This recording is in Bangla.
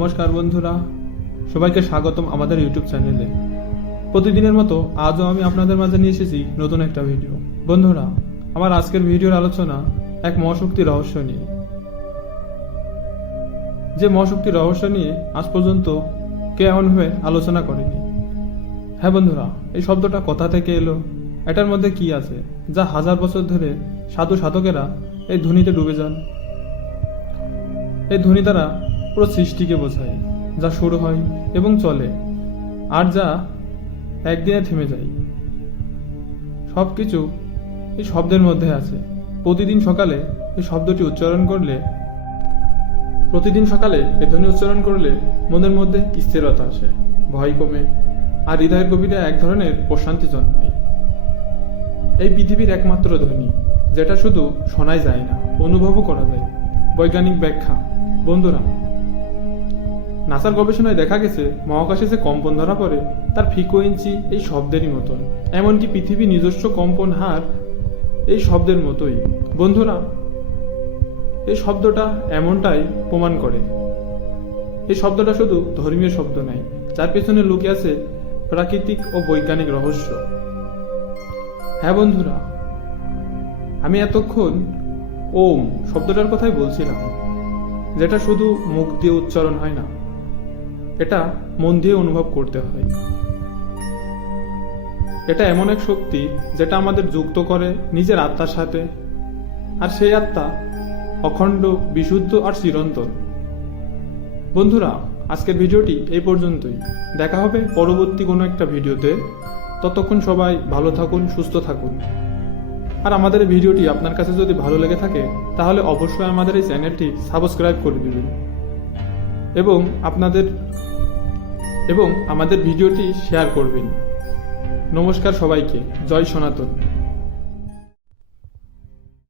নমস্কার বন্ধুরা, সবাইকে স্বাগতম আমাদের ইউটিউব চ্যানেলে। প্রতিদিনের মতো আজও আমি আপনাদের মাঝে নিয়ে এসেছি নতুন একটা ভিডিও। বন্ধুরা, আমার আজকের ভিডিওর আলোচনা এক মহাশক্তি রহস্য নিয়ে। যে মহাশক্তির রহস্য নিয়ে আজ পর্যন্ত কে এমনভাবে আলোচনা করেনি। হ্যাঁ বন্ধুরা, এই শব্দটা কোথা থেকে এলো? এটার মধ্যে কি আছে? যা হাজার বছর ধরে সাধু সাধকেরা এই ধ্বনিতে ডুবে যান। এই ধ্বনি দ্বারা পুরো সৃষ্টিকে বোঝায়, যা শুরু হয় এবং চলে, আর যা একদিনে থেমে যায়। সব কিছু এই শব্দের মধ্যে আছে। প্রতিদিন সকালে এই শব্দটি উচ্চারণ করলে, প্রতিদিন সকালে এই ধ্বনি উচ্চারণ করলে মনের মধ্যে স্থিরতা আসে, ভয় কমে, আর হৃদয়ের গভীরে এক ধরনের প্রশান্তি জন্মায়। এই পৃথিবীর একমাত্র ধ্বনি, যেটা শুধু শোনাই যায় না, অনুভবও করা যায়। বৈজ্ঞানিক ব্যাখ্যা, বন্ধুরা নাসার গবেষণায় দেখা গেছে, মহাকাশে যে কম্পন ধরা পড়ে, তার ফ্রিকোয়েন্সি এই শব্দেরই মতন। এমনকি পৃথিবী নিজস্ব কম্পন হার এই শব্দের মতোই। বন্ধুরা, এই শব্দটা এমনটাই প্রমাণ করে। এই শব্দটা শুধু ধর্মীয় শব্দ নাই, যার পেছনে লুকে আছে প্রাকৃতিক ও বৈজ্ঞানিক রহস্য। হ্যাঁ বন্ধুরা, আমি এতক্ষণ ওম শব্দটার কথাই বলছিলাম, যেটা শুধু মুখ দিয়ে উচ্চারণ হয় না। এটা মন দিয়ে অনুভব করতে হয়। এটা এমন এক শক্তি যেটা আমাদের যুক্ত করে নিজের আত্মার সাথে। আর সেই আত্মা অখণ্ড, বিশুদ্ধ আর চিরন্তন। বন্ধুরা, আজকের ভিডিওটি এই পর্যন্তই। দেখা হবে পরবর্তী কোনো একটা ভিডিওতে। ততক্ষণ সবাই ভালো থাকুন, সুস্থ থাকুন। আর আমাদের ভিডিওটি আপনার কাছে যদি ভালো লেগে থাকে, তাহলে অবশ্যই আমাদের এই চ্যানেলটি সাবস্ক্রাইব করে দিবেন। এবং আপনাদের এবং আমাদের ভিডিওটি শেয়ার করবেন। নমস্কার সবাইকে। জয় সনাতন।